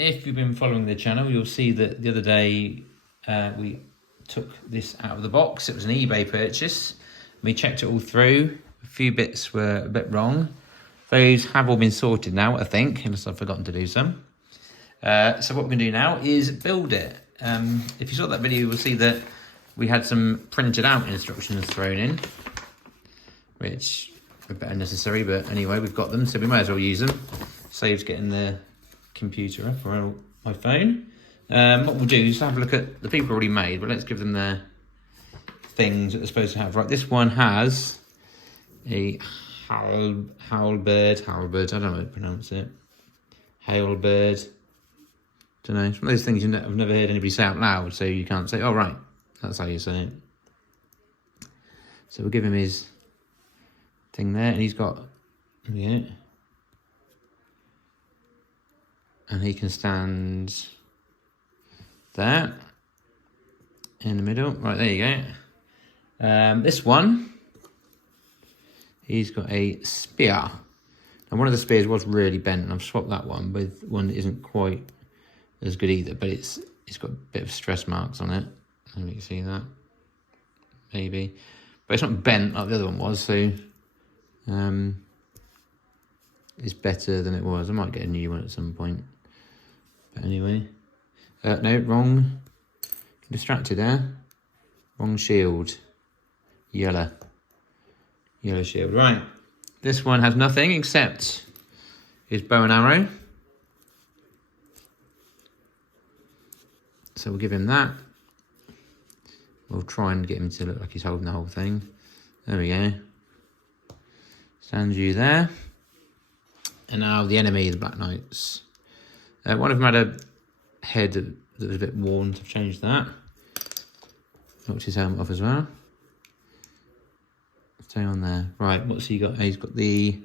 if you've been following the channel, you'll see that the other day we took this out of the box. It was an eBay purchase. We checked it all through. A few bits were a bit wrong. Those have all been sorted now, I think, unless I've forgotten to do some. So what we're going to do now is build it. If you saw that video, you will see that we had some printed out instructions thrown in, which are better necessary, but anyway, we've got them, so we might as well use them. Saves getting the computer up or my phone. What we'll do is have a look at the people already made, but let's give them their things that they're supposed to have. Right, this one has a halberd, I don't know how to pronounce it. Halberd. Don't know, it's one of those things I've never heard anybody say out loud, so you can't say, oh right, that's how you say it. So we'll give him his thing there, and he's got, yeah. And he can stand there, in the middle, right, there you go. This one, he's got a spear. Now one of the spears was really bent, and I've swapped that one with one that isn't quite as good either, but it's got a bit of stress marks on it. I don't know if you can see that, maybe. But it's not bent like the other one was, so it's better than it was. I might get a new one at some point. But anyway, no, wrong. Distracted there. Wrong shield. Yellow shield. Right, this one has nothing except his bow and arrow. So we'll give him that. We'll try and get him to look like he's holding the whole thing. There we go. Stands you there. And now the enemy, the Black Knights. One of them had a head that was a bit worn, so I've changed that. Knocked his helmet off as well. Stay on there. Right, what's he got? He's got the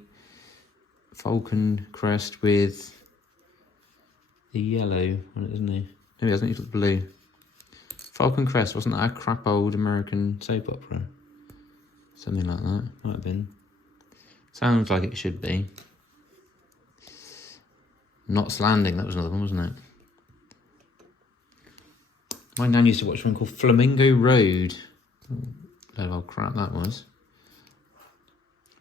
falcon crest with the yellow on it, isn't he? No, he hasn't. He's got blue. Falcon crest, wasn't that a crap old American soap opera? Something like that. Might have been. Sounds like it should be. Knots Landing, that was another one, wasn't it? My nan used to watch one called Flamingo Road. Load of old crap that was.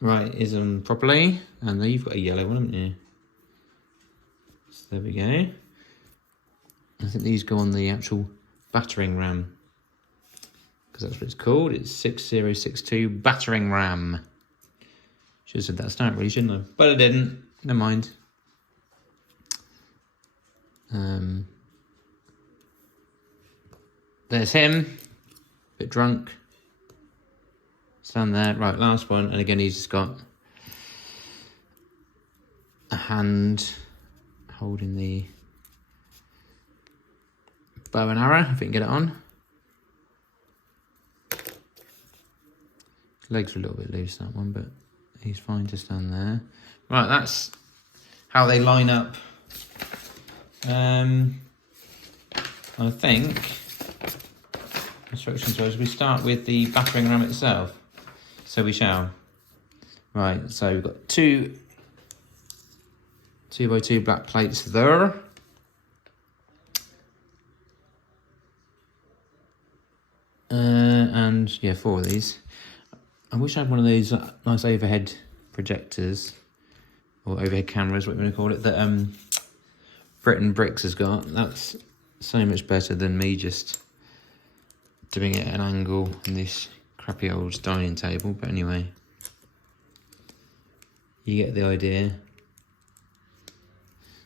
Right, is them properly. And there you've got a yellow one, haven't you? So there we go. I think these go on the actual battering ram, because that's what it's called. It's 6062 battering ram. Should have said that at the start, really, shouldn't I? But I didn't. Never mind. There's him. Bit drunk. Stand there. Right, last one. And again, he's just got a hand holding the bow and arrow, if we can get it on. Legs are a little bit loose, that one, but he's fine to stand there. Right, that's how they line up. I think, instructions wise, we start with the battering ram itself. So we shall. Right, so we've got two 2x2 black plates there. And yeah, 4 of these. I wish I had one of those nice overhead projectors, or overhead cameras, what you want to call it, that Britain Bricks has got. That's so much better than me just doing it at an angle in this crappy old dining table. But anyway, you get the idea.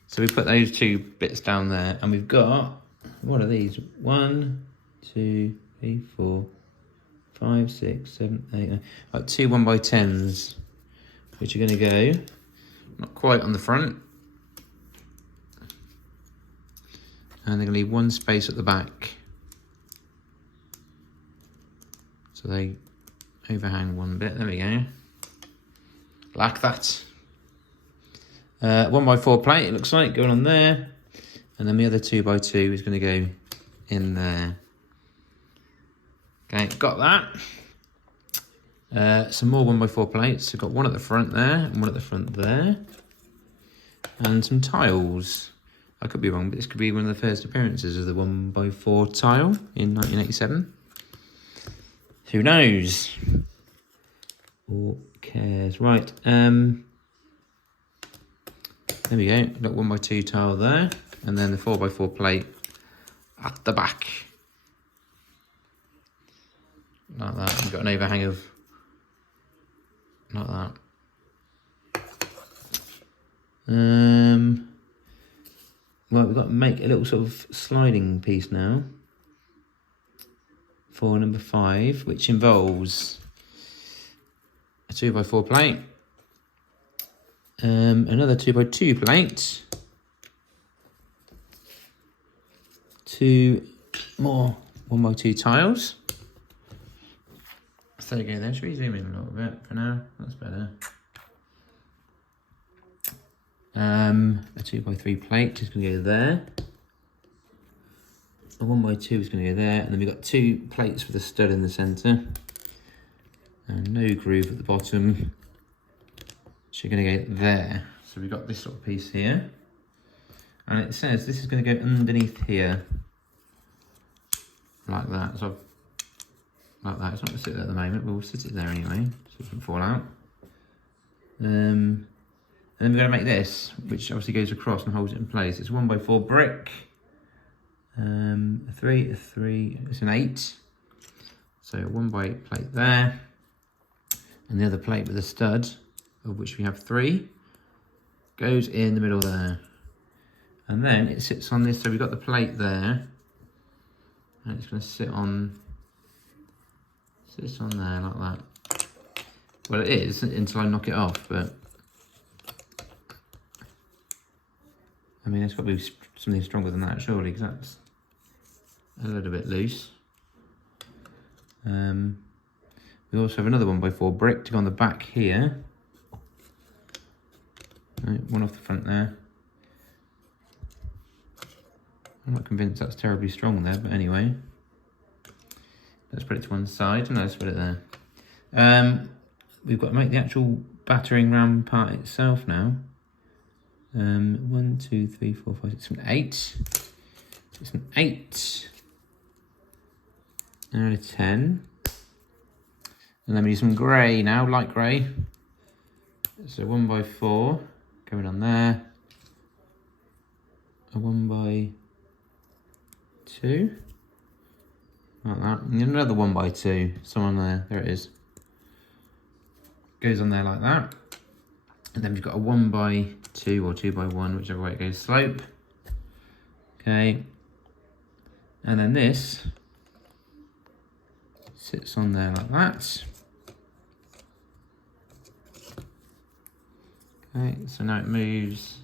So we put those 2 bits down there, and we've got, what are these? 1, 2, 3, 4, 5, 6, 7, 8, 9. Like 2 1x10s, which are going to go not quite on the front, and they're going to leave 1 space at the back, so they overhang 1 bit. There we go, like that. 1x4 plate, it looks like, going on there, and then the other 2x2 is going to go in there. Okay, got that. Some more 1x4 plates. We've got 1 at the front there, and 1 at the front there. And some tiles. I could be wrong, but this could be one of the first appearances of the 1x4 tile in 1987. Who knows? Or cares? Right, there we go. Got 1x2 tile there, and then the 4x4 plate at the back. Like that. You've got an overhang of like that. Right, we've got to make a little sort of sliding piece now for number 5, which involves a 2x4 plate, another 2x2 plate, 2 more 1x2 tiles. So there you go then. Should we zoom in a little bit for now? That's better. A 2x3 plate is going to go there. A 1x2 is going to go there, and then we've got 2 plates with a stud in the centre, and no groove at the bottom. So you're going to go there. So we've got this sort of piece here, and it says this is going to go underneath here, like that. So like that. It's not going to sit there at the moment, but we'll sit it there anyway, so it doesn't fall out. And then we're going to make this, which obviously goes across and holds it in place. It's a 1x4 brick. A 3, it's an 8. So 1x8 plate there. And the other plate with a stud, of which we have 3, goes in the middle there. And then it sits on this, so we've got the plate there. And it's going to sit on there like that. Well, it is until I knock it off, but I mean, it's got to be something stronger than that, surely, because that's a little bit loose. We also have another 1x4 brick to go on the back here. Right, one off the front there. I'm not convinced that's terribly strong there, but anyway. Let's put it to one side, and let's put it there. We've got to make the actual battering ram part itself now. 1, 2, 3, 4, 5, 6, 7, 8. So it's an 8. And a 10. And then we need some grey now, light grey. So 1x4 going on there. A 1x2. Like that. And another 1x2. Some on there. There it is. Goes on there like that. And then we've got a 1x2 or 2x1, whichever way it goes, slope. Okay. And then this sits on there like that. Okay, so now it moves.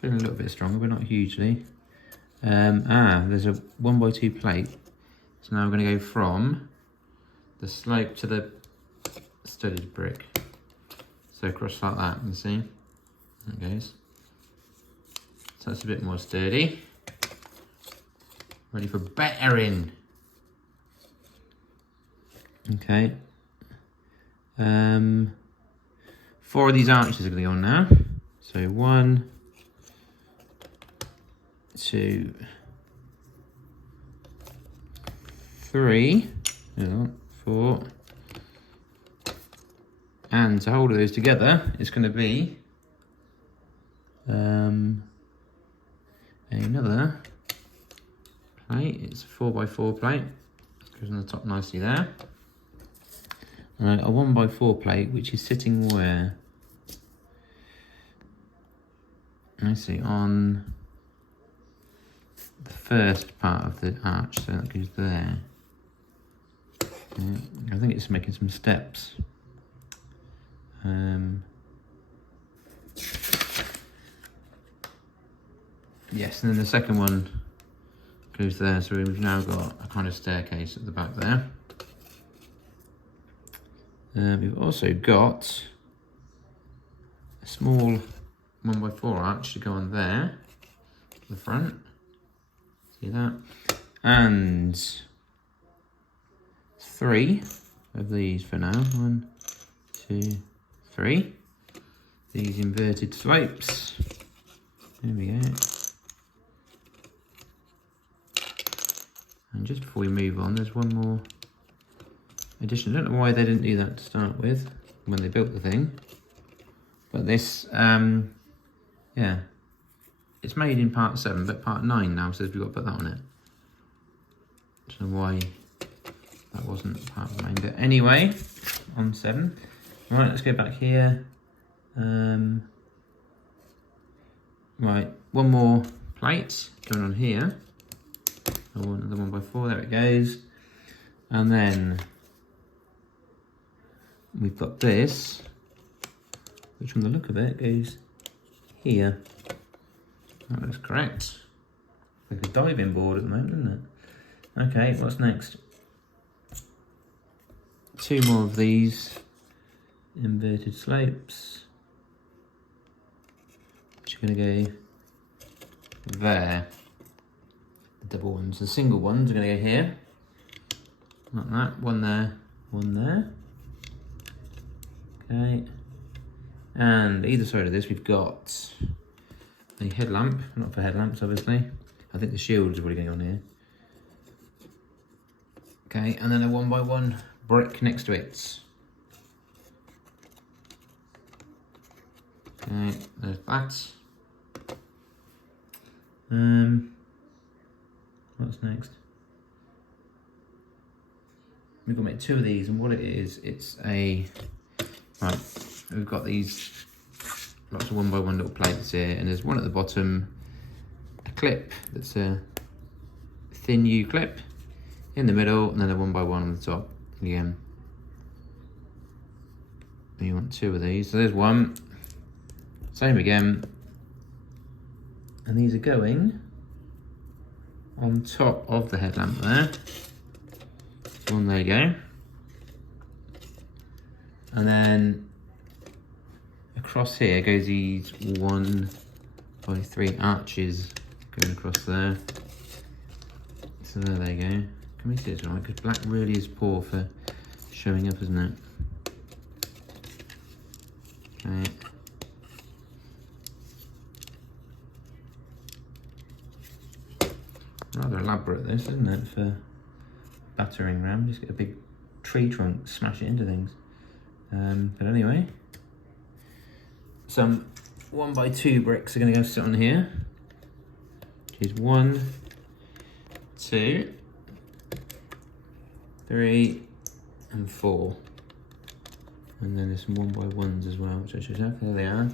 Feeling a little bit stronger, but not hugely. There's a 1x2 plate. So now we're going to go from the slope to the studded brick. So across like that, you can see. There it goes. So that's a bit more sturdy. Ready for battering. Okay. 4 of these arches are going to go on now. So 1, 2, 3, 4. And to hold those together, it's going to be another plate. It's a 4x4 plate. Goes on the top nicely there. A 1x4 plate, which is sitting where? I see, on the first part of the arch, so that goes there. I think it's making some steps. Yes, and then the second one goes there, so we've now got a kind of staircase at the back there. We've also got a small 1x4 arch to go on there, to the front. See that? And 3 of these for now. 1, 2, 3. These inverted slopes. There we go. And just before we move on, there's one more addition. I don't know why they didn't do that to start with when they built the thing. But this, yeah, it's made in part 7, but part 9 now says we've got to put that on it. I don't know why that wasn't part of the main bit. Anyway, on 7. Right, let's go back here. Right, one more plate going on here. Oh, another 1x4, there it goes. And then we've got this, which from the look of it goes here. That looks correct. Like a diving board at the moment, isn't it? Okay, what's next? 2 more of these inverted slopes, which are going to go there. The double ones. The single ones are going to go here. Like that. One there, one there. Okay. And either side of this we've got a headlamp, not for headlamps obviously. I think the shield is really going on here. Okay, and then a 1x1 brick next to it. Okay, there's that. What's next? We've got to make 2 of these, and what it is, it's a, right, we've got these lots of 1x1 little plates here, and there's one at the bottom, a clip that's a thin U clip in the middle, and then a 1x1 on the top again. And you want 2 of these, so there's one, same again, and these are going on top of the headlamp there. One, there you go. And then across here goes these 1x3 arches going across there. So there you go. Can we see this right? Because black really is poor for showing up, isn't it? Okay. Rather elaborate this, isn't it, for battering ram? Just get a big tree trunk, smash it into things. But anyway, some 1x2 bricks are going to go sit on here. Which is 1, 2, 3, and 4. And then there's some 1x1s as well, which I should have. There they are.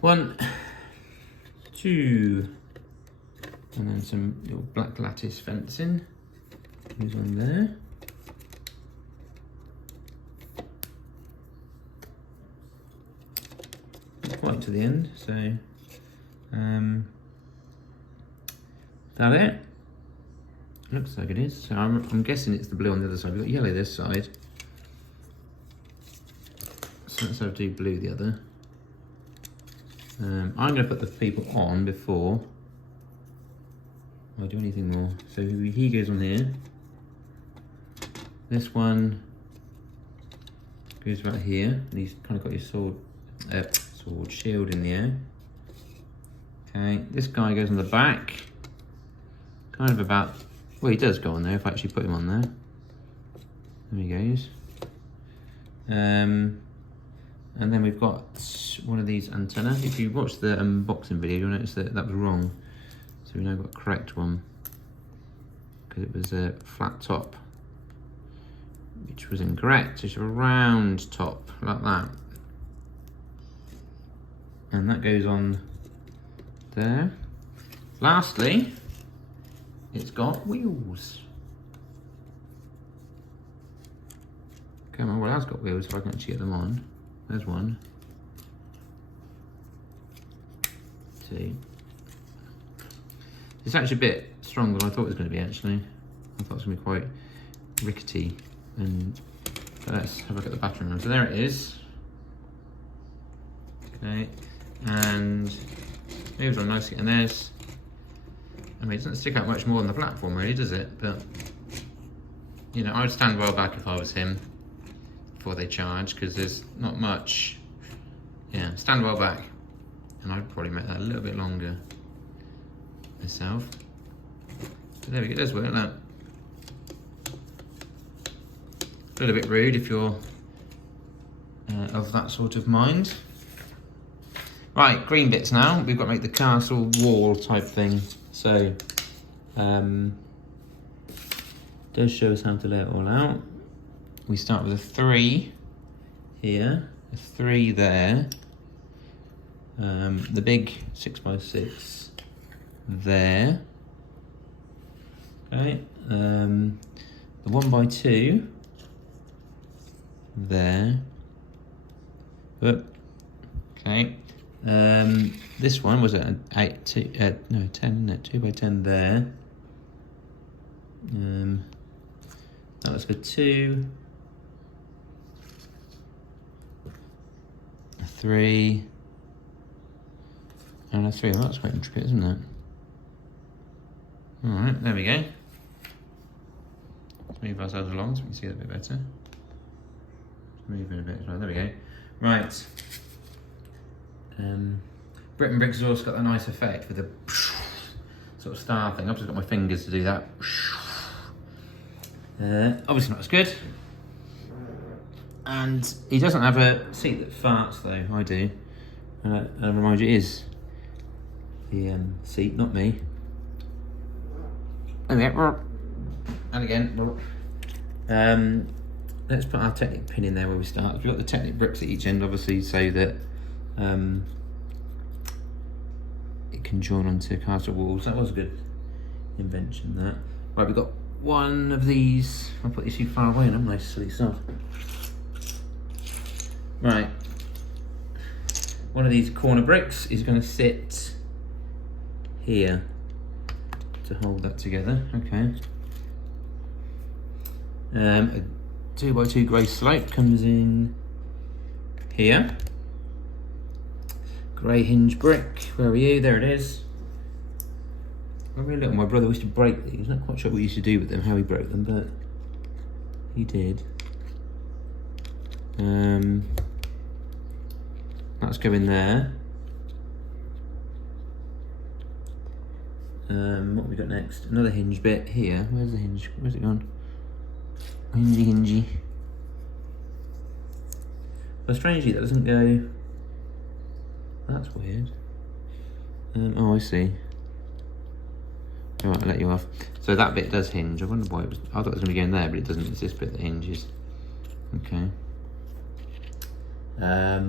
1, 2. And then some little black lattice fencing goes on there. Not quite to the end, so that it? Looks like it is. So I'm guessing it's the blue on the other side. We've got yellow this side. So let's have to do blue the other. I'm going to put the people on before I do anything more. So he goes on here. This one goes right here, and he's kind of got his sword shield in the air. Okay, this guy goes on the back. Kind of about, well, he does go on there if I actually put him on there. There he goes. And then we've got one of these antenna. If you watch the unboxing video, you'll notice that that was wrong. So we now got a correct one, because it was a flat top, which was incorrect. So it's a round top, like that. And that goes on there. Lastly, it's got wheels. Come on, well, it has got wheels, if I can actually get them on. There's 1, 2. It's actually a bit stronger than I thought it was going to be, actually. I thought it was going to be quite rickety. And let's have a look at the battering ram. So there it is. Okay, and moves on nicely. And there's, I mean, it doesn't stick out much more on the platform, really, does it? But, you know, I would stand well back if I was him before they charge, because there's not much. Yeah, stand well back. and I'd probably make that a little bit longer myself. But there we go, it does work, look. A little bit rude if you're of that sort of mind. Right, green bits now. We've got to make the castle wall type thing. So, does show us how to lay it all out. We start with a 3 here, a 3 there, the big 6x6 there. Okay, the 1x2 there. Oop. Okay. This one was at 10, no 10, 2x10 there. That was for 2, a 3, and a 3. Well, that's quite intricate, isn't it? All right, there we go. Let's move ourselves along so we can see it a bit better. Move it a bit as well. There we go. Right. Britain Bricks has also got a nice effect with the sort of star thing. I've just got my fingers to do that. Obviously not as good. And he doesn't have a seat that farts though. I do. And I remind you, it is the seat, not me. And again. Let's put our Technic pin in there where we start. We've got the Technic bricks at each end, obviously, so that it can join onto castle walls. That was a good invention, that. Right, we've got one of these. I'll put these too far away and I'm nice silly stuff. Right. One of these corner bricks is going to sit here to hold that together. Okay. A 2x2 grey slope comes in here. Grey hinge brick, where are you? There it is. I really look, my brother used to break these. Not quite sure what he used to do with them, how he broke them, but he did. That's going there. What have we got next? Another hinge bit here. Where's the hinge? Where's it gone? Hingy. But strangely, that doesn't go. That's weird. Oh, I see. Alright, I'll let you off. So that bit does hinge. I wonder why it was. I thought it was going to be going there, but it doesn't. It's this bit that hinges. Okay. A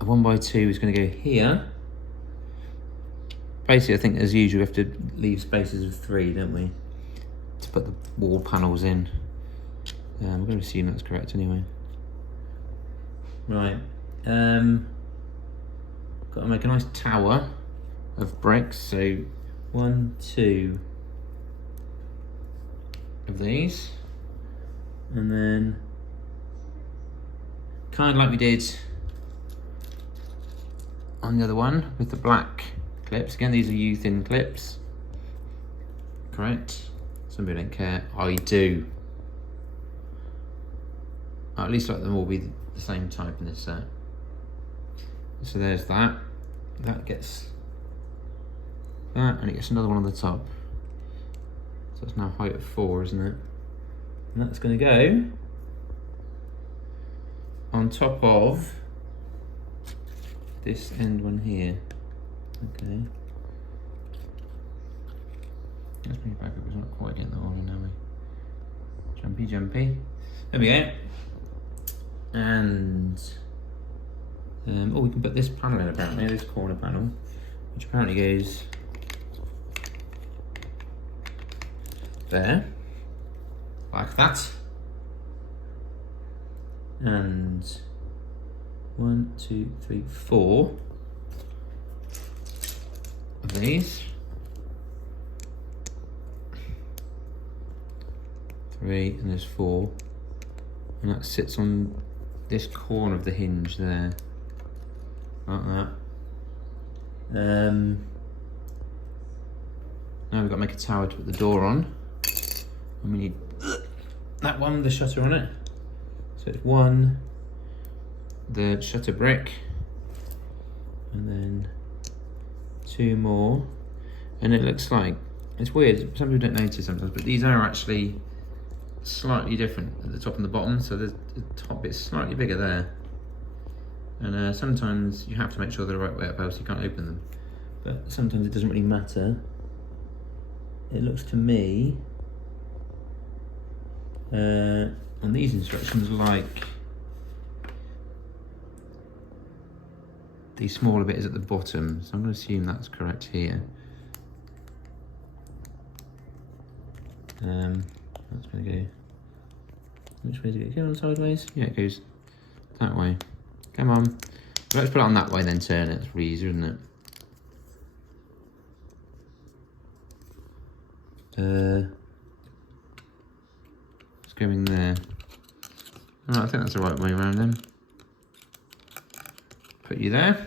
1x2 is going to go here. Basically, I think as usual, we have to leave spaces of 3, don't we? To put the wall panels in. We're going to assume that's correct anyway. Right. Got to make a nice tower of bricks. So 1, 2 of these, and then kind of like we did on the other one with the black clips. Again, these are U-thin clips. Correct. Some people don't care. I do. I at least like them all be the same type in this set. So there's that. That gets that, and it gets another one on the top. So it's now height of 4, isn't it? And that's going to go on top of this end one here. Okay. Let's bring it back up, it's not quite getting the hole in, are we? Jumpy, jumpy. There we go. And oh, we can put this panel in apparently, this corner panel, which apparently goes there, like that. And 1, 2, 3, 4 of these. 3, and there's 4, and that sits on this corner of the hinge there, like that. Now we've got to make a tower to put the door on, and we need that one with the shutter on it. So it's 1, the shutter brick, And then 2 more. And it looks like, it's weird, some people don't notice sometimes, but these are actually slightly different at the top and the bottom. So the top bit's slightly bigger there. And sometimes you have to make sure they're the right way up, else you can't open them. But sometimes it doesn't really matter. It looks to me, on these instructions, like the smaller bit is at the bottom. So I'm going to assume that's correct here. That's going to go, which way does it go? On sideways? Yeah, it goes that way. Come on. Let's put it on that way, then turn it. It's really easier, isn't it? Let's go in there. Alright, I think that's the right way around then. Put you there.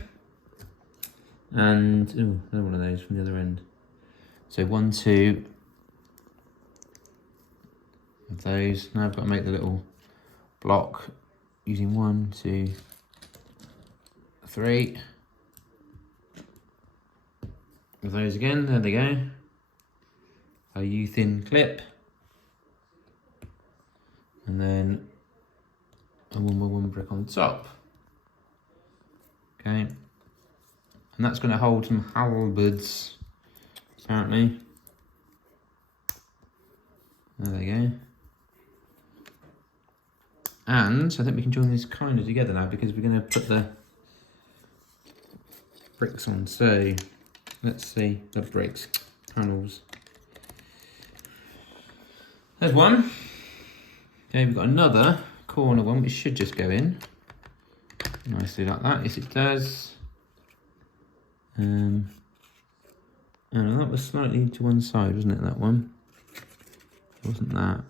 And, oh, another one of those from the other end. So 1, 2 of those. Now I've got to make the little block using 1, 2, 3 of those again. There they go. A U-thin clip, and then a 1x1 brick on top. Okay, and that's going to hold some halberds, apparently. There they go. And I think we can join these kind of together now, because we're going to put the bricks on. So let's see the bricks, panels. There's one. Okay, we've got another corner one which should just go in nicely like that. Yes, it does. And that was slightly to one side, wasn't it? That one. It wasn't that.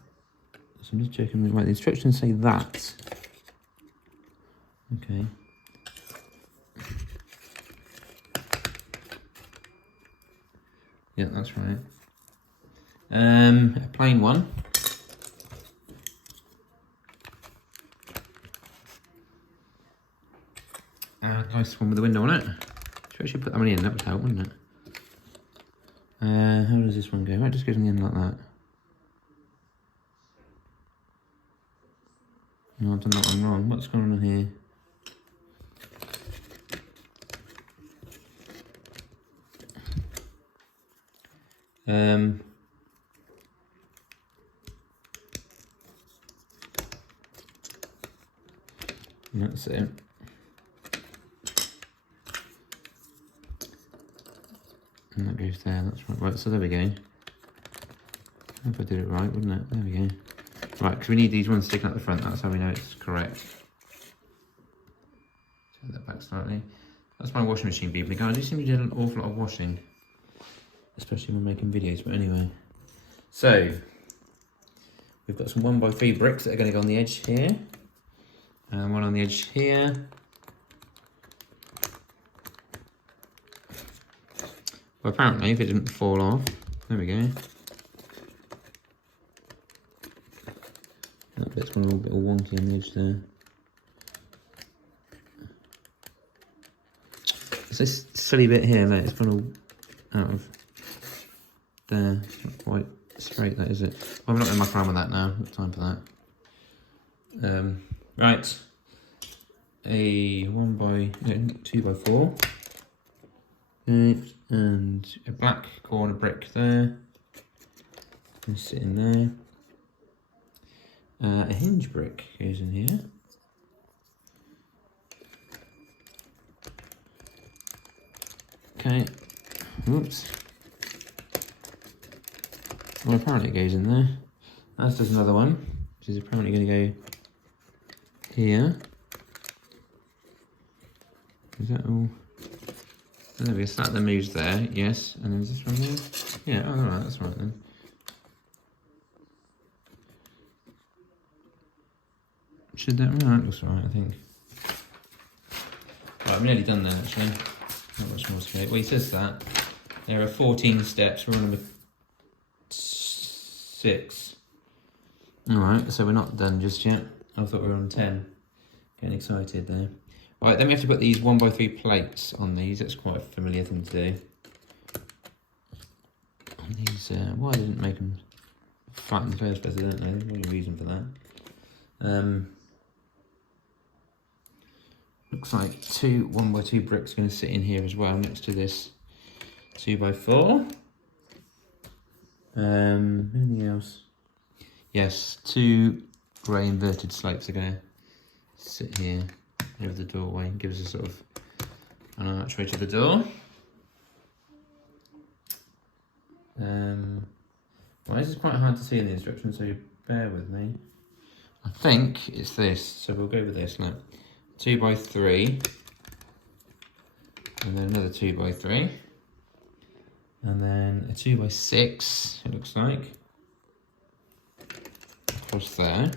So I'm just checking. Right, the instructions say that. Okay. Yeah, that's right. A plain one. Nice one with the window on it. Should actually put that one in, that would help, wouldn't it? How does this one go? Right, just goes in the end like that. No, I've done that one wrong. What's going on here? And that's it. And that goes there, that's right. Right, so there we go. If I did it right, wouldn't it? There we go. Right, because we need these ones sticking up the front, that's how we know it's correct. Turn that back slightly. That's my washing machine beeping. I do seem to do an awful lot of washing, especially when making videos, but anyway. So, we've got some 1x3 bricks that are going to go on the edge here. And one on the edge here. Well, apparently, if it didn't fall off, there we go. That bit's gone a little bit wonky on the edge there. It's this silly bit here, mate. It's gone all out of there. It's not quite straight, that is it? Well, I'm not going to muck around with that now. I've got time for that. Right. A 2x4. Okay. And a black corner brick there. Can sit in there. A hinge brick goes in here. Okay. Oops. Well, apparently it goes in there. That's just another one, which is apparently going to go here. Is that all? Oh, there we go. So that then moves there, yes. And then is this one there? Yeah, oh, alright, that's right then. Should that, right, looks right, I think. Right, I'm nearly done there actually. Not much more to go. Well, he says that. There are 14 steps, we're on number 6. Alright, so we're not done just yet. I thought we were on 10. Getting excited there. Right, then we have to put these 1x3 plates on these. That's quite a familiar thing to do. And these, why I didn't make them flat in the first place, I don't know. There's no reason for that. Looks like 2 1x2 bricks are going to sit in here as well, next to this 2x4. Anything else? Yes, 2 grey inverted slates are going to sit here over the doorway. Gives us sort of an archway to the door. Well, this is quite hard to see in the instructions, so you bear with me. I think it's this, so we'll go with this. Look, 2x3, and then another 2x3, and then a 2x6. It looks like across there.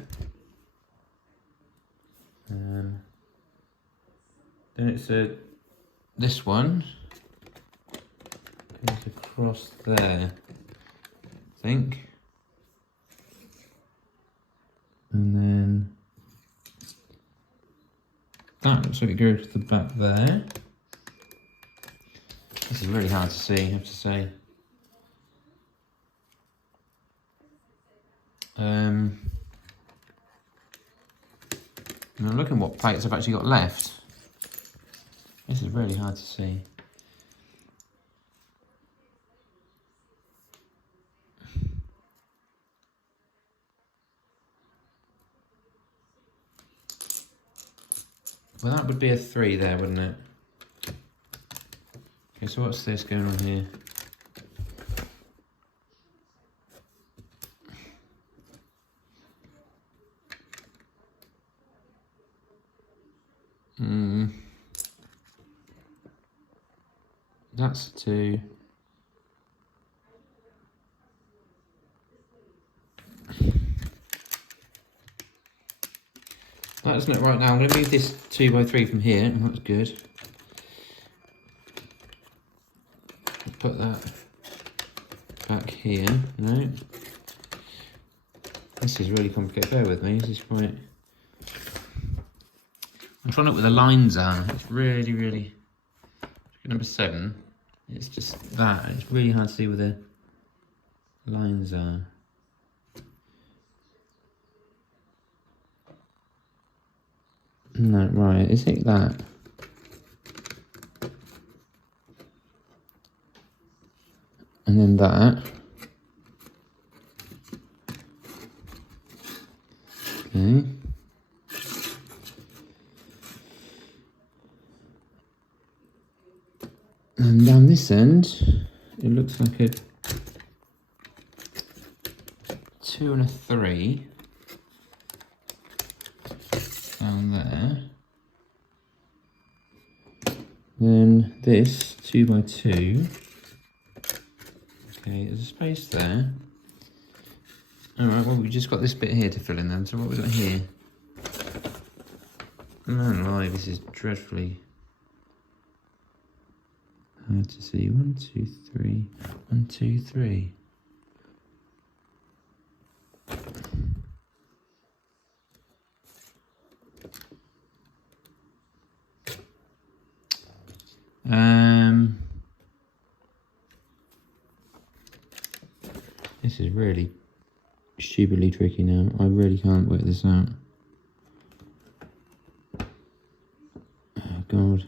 Then it's this one goes across there, I think, and then that looks like it goes to the back there. This is really hard to see, I have to say. And I'm looking at what plates I've actually got left. This is really hard to see. Well, that would be a 3 there, wouldn't it? Okay, so what's this going on here? That's 2. That's not right now. I'm going to move this 2x3 from here, and that's good. Put that back here. No. This is really complicated. Bear with me. This is quite. I'm trying to look where the lines are. It's really. Number 7. It's just that. It's really hard to see where the lines are. No, right. Is it that? And then that. Okay. And down this end, it looks like a 2 and a 3 down there. Then this 2x2. Okay, there's a space there. Alright, well, we just got this bit here to fill in then. So what we got here? Oh, this is dreadfully hard to see. 1, 2, 3. 1, 2, 3. This is really stupidly tricky now. I really can't work this out. Oh, God.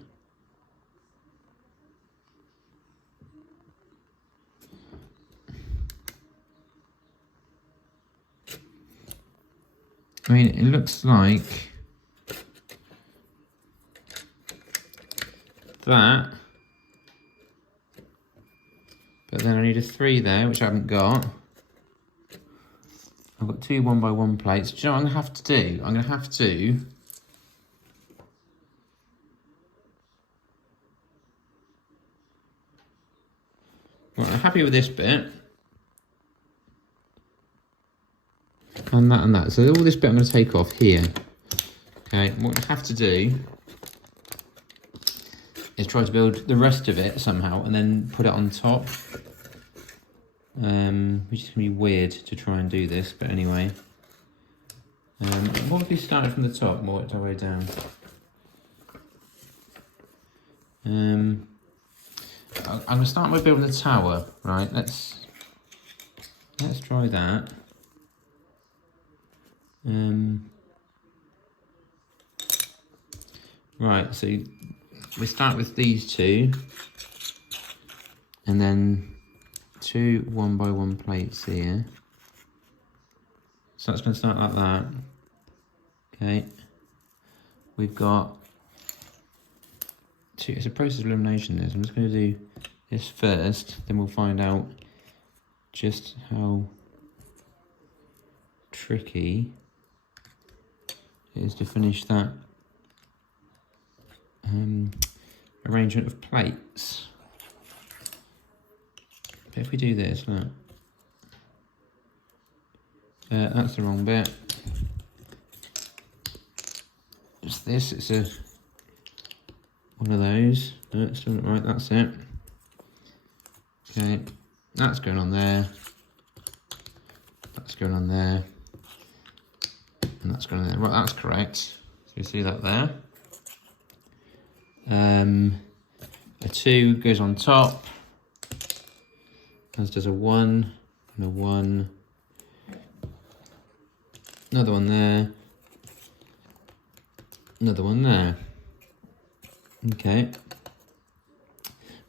I mean, it looks like that, but then I need a 3 there, which I haven't got. I've got 2 1x1 plates. Do you know what I'm going to have to do? I'm going to have to right, I'm happy with this bit. And that. So all this bit I'm going to take off here. Okay, what I have to do is try to build the rest of it somehow and then put it on top. Which is going to be weird to try and do this, but anyway. What if we started from the top and worked our way down? I'm going to start by building the tower. Right, let's try that. Right, so we start with these two, and then 2 1x1 plates here. So that's going to start like that. Okay, we've got two. It's a process of elimination. This. I'm just going to do this first, then we'll find out just how tricky it is to finish that arrangement of plates. But if we do this, look, that's the wrong bit. It's this. It's a one of those. No, it's still not right. That's it. Okay, that's going on there. That's going on there. And that's going on there. Right, that's correct. So you see that there. A 2 goes on top, as does a 1 and a 1. Another one there. Another one there. Okay.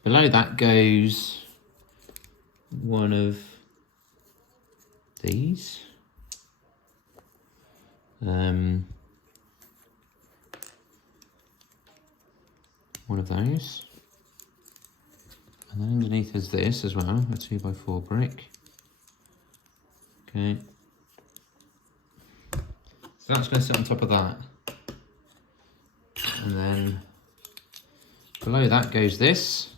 Below that goes one of these. One of those. And then underneath is this as well, a 2x4 brick. Okay. So that's going to sit on top of that. And then below that goes this.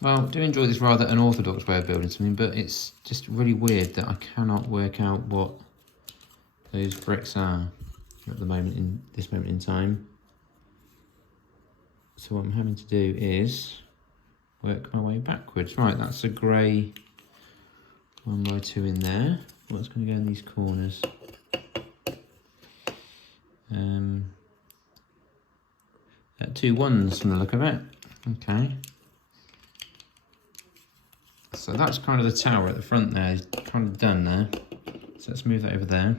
Well, I do enjoy this rather unorthodox way of building something, but it's just really weird that I cannot work out what those bricks are at the moment, in this moment in time. So what I'm having to do is work my way backwards. Right, that's a grey 1x2 in there. What's going to go in these corners? Two 1s from the look of it. Okay. So that's kind of the tower at the front there. It's kind of done there. So let's move that over there.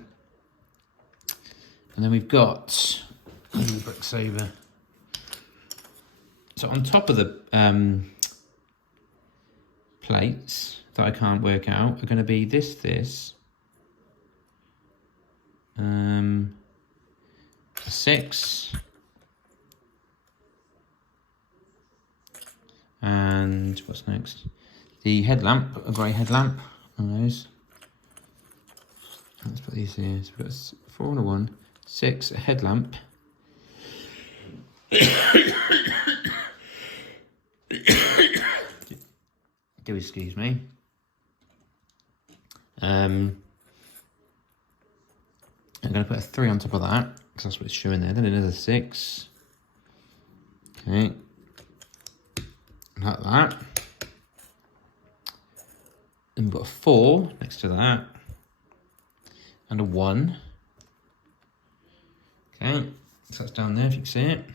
And then we've got the bricks over. So on top of the plates that I can't work out are going to be this, a 6, and what's next? The headlamp, a grey headlamp, one of those. Let's put these here. So we've got 4 and a 1, 6, a headlamp. Do excuse me. I'm going to put a 3 on top of that, because that's what it's showing there. Then another 6. Okay. Like that. And we've got a 4 next to that. And a 1. Okay. So that's down there if you can see it.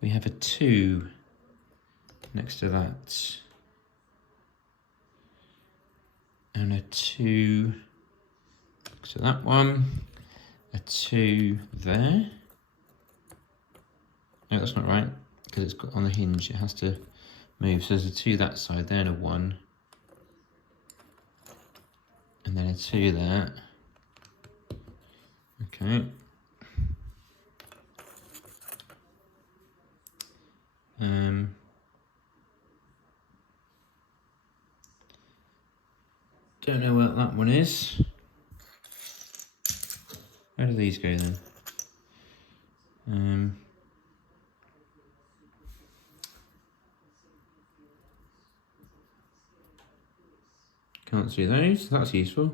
We have a 2 next to that. And a 2 next to that one. A 2 there. No, that's not right, because it's got on the hinge, it has to move. So there's a 2 that side there and a 1. And then a 2 there. Okay. Don't know what that one is. Where do these go then? Can't see those. That's useful.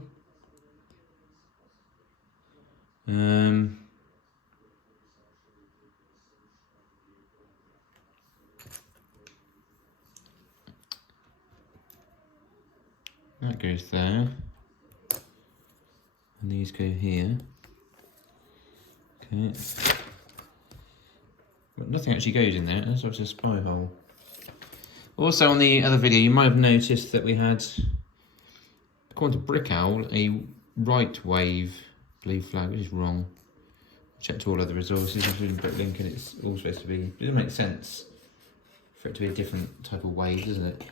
That goes there. And these go here. Okay. Got nothing actually goes in there. That's obviously a spy hole. Also on the other video, you might have noticed that we had, according to Brick Owl, a right wave blue flag, which is wrong. Checked all other resources, including Bricklink, and it's all supposed to be. It doesn't make sense for it to be a different type of wave, doesn't it?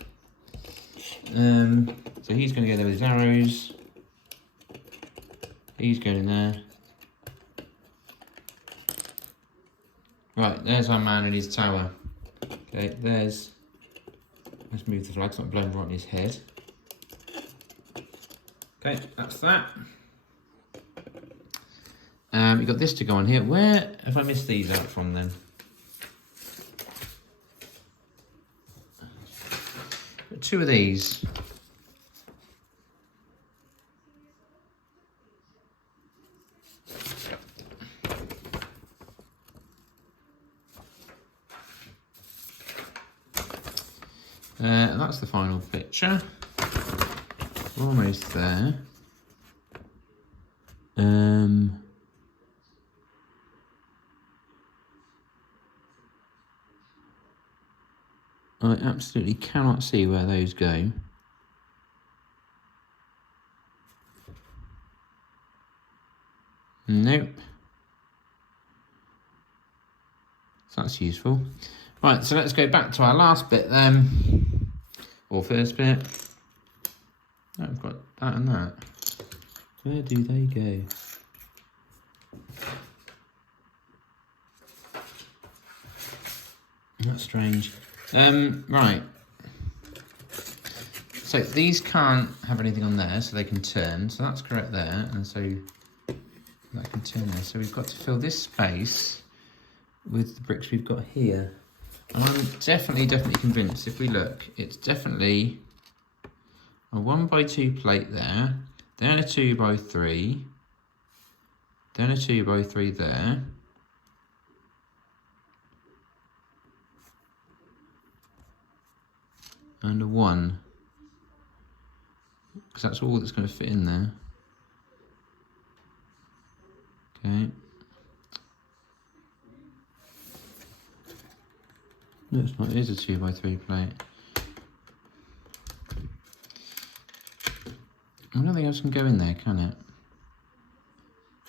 So he's going to go there with his arrows. He's going in there. Right, there's our man in his tower. Okay, there's. Let's move the flag so it's not blown right in his head. Okay, that's that. We've got this to go on here. Where have I missed these out from then? Got 2 of these. That's the final picture. We're almost there. I absolutely cannot see where those go. Nope. So that's useful. Right, so let's go back to our last bit then. Or first bit. Oh, I've got that and that. Where do they go? That's strange. Right. So these can't have anything on there, so they can turn. So that's correct there, and so that can turn there. So we've got to fill this space with the bricks we've got here. And I'm definitely convinced, if we look, it's definitely a 1x2 plate there, then a 2x3, then a 2x3 there, and a 1, because that's all that's going to fit in there. Okay. No, it's not. It is a 2x3 plate. Nothing else can go in there, can it?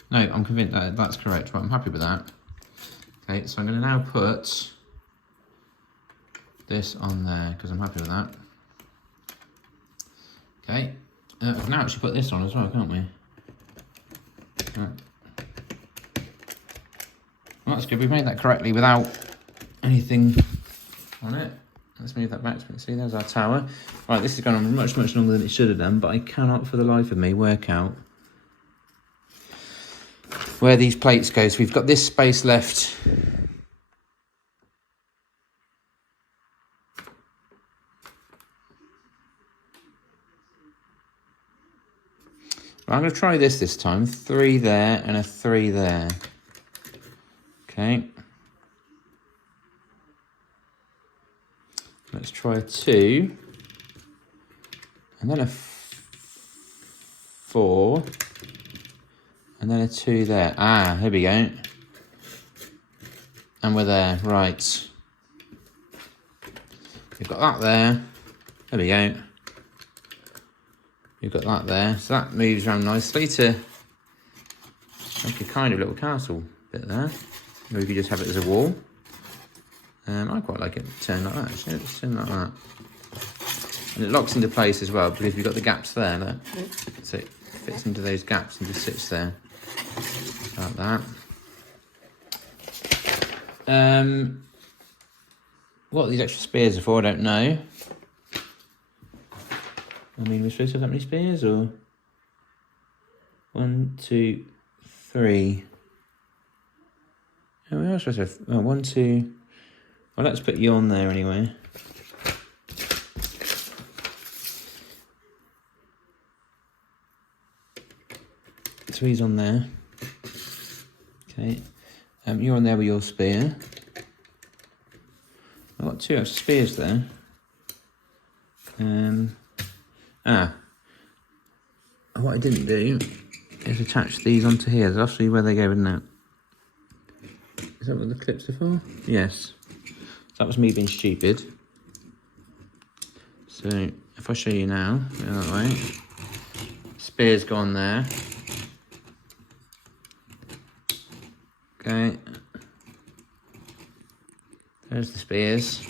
No, I'm convinced that that's correct. Right, I'm happy with that. Okay, so I'm going to now put this on there because I'm happy with that. Okay, we can now actually put this on as well, can't we? Right. Well, that's good. We've made that correctly without anything on it. Let's move that back so we can see there's our tower. Right, this has gone on much longer than it should have done, but I cannot for the life of me work out where these plates go. So we've got this space left. Right, I'm going to try this time. 3 there and a 3 there. Okay. Let's try a 2, and then a 4, and then a 2 there. Ah, here we go. And we're there, right. We've got that there. There we go. We've got that there. So that moves around nicely to make a kind of little castle bit there. Or you could just have it as a wall. I quite like it turned like that, actually. It's turned like that. And it locks into place as well, because we've got the gaps there, look. So it fits into those gaps and just sits there. Like that. What these extra spears are for, I don't know. I mean, we're supposed to have that many spears, or? 1, 2, 3. Oh, we are supposed to have, 1, 2... Well, let's put you on there anyway. So he's on there. Okay. You're on there with your spear. I've got 2 extra spears there. What I didn't do is attach these onto here. That's actually where they go, isn't it? Is that what the clips are for? Yes. So that was me being stupid. So if I show you now, go that way. Spear's gone there. Okay. There's the spears.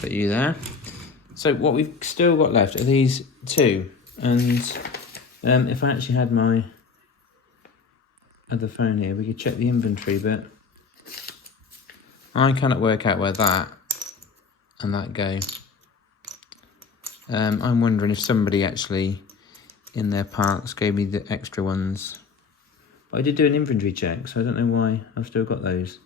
Put you there. So what we've still got left are these two. And if I actually had my other phone here, we could check the inventory, but I cannot work out where that and that go. I'm wondering if somebody actually in their parts gave me the extra ones. But I did do an inventory check, so I don't know why I've still got those.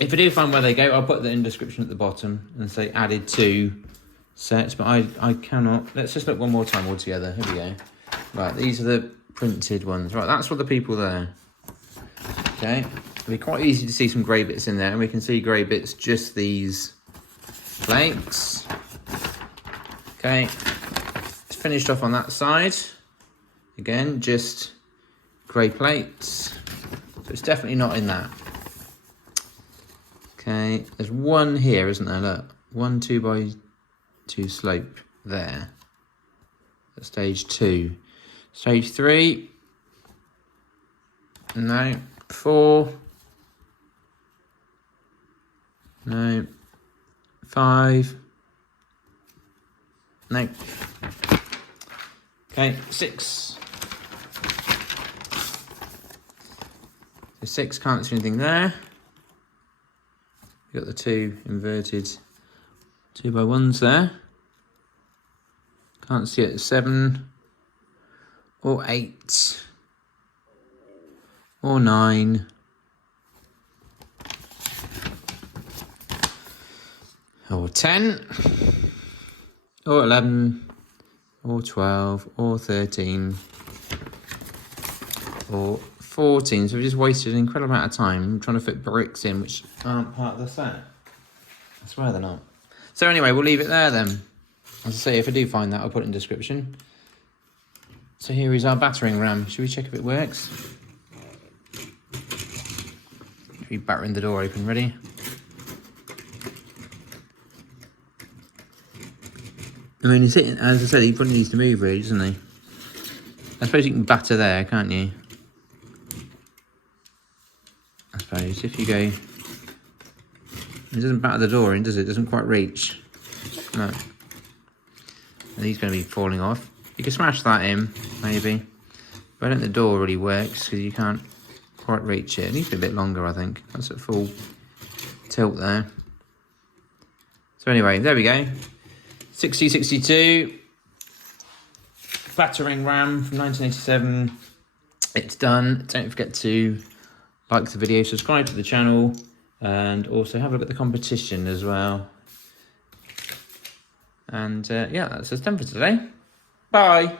If I do find where they go, I'll put that in the description at the bottom and say added to sets, but I cannot. Let's just look one more time all together. Here we go. Right, these are the printed ones. Right, that's for the people there. Okay, it'll be quite easy to see some grey bits in there, and we can see grey bits, just these flakes. Okay, it's finished off on that side. Again, just grey plates. So it's definitely not in that. Okay, there's one here, isn't there? Look, 1 2x2 slope there. That's stage 2. Stage 3. No. 4. No. 5. No. Okay, 6. So 6, can't see anything there. We've got the 2 inverted 2x1s there. Can't see it. 7 or 8 or 9 or 10 or 11 or 12 or 13 or 14. So we've just wasted an incredible amount of time trying to fit bricks in which aren't part of the set. I swear they're not. So anyway, we'll leave it there then. As I say, if I do find that, I'll put it in the description. So here is our battering ram. Should we check if it works? Should we battering the door open? Ready? I mean, as I said, he probably needs to move really, doesn't he? I suppose you can batter there, can't you? I suppose if you go, it doesn't batter the door in, does it? It doesn't quite reach. No. And he's going to be falling off. You can smash that in, maybe. But I don't think the door really works because you can't quite reach it. It needs to be a bit longer, I think. That's at full tilt there. So anyway, there we go. 6062 battering ram from 1987. It's done. Don't forget to like the video, subscribe to the channel, and also have a look at the competition as well. And yeah, that's us done for today. Bye.